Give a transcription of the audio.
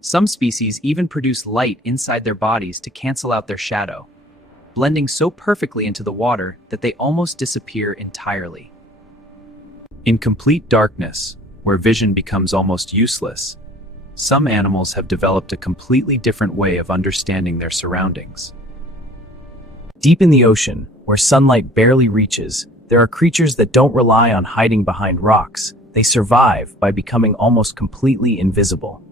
Some species even produce light inside their bodies to cancel out their shadow, blending so perfectly into the water that they almost disappear entirely. In complete darkness, where vision becomes almost useless, some animals have developed a completely different way of understanding their surroundings. Deep in the ocean, where sunlight barely reaches, there are creatures that don't rely on hiding behind rocks. They survive by becoming almost completely invisible.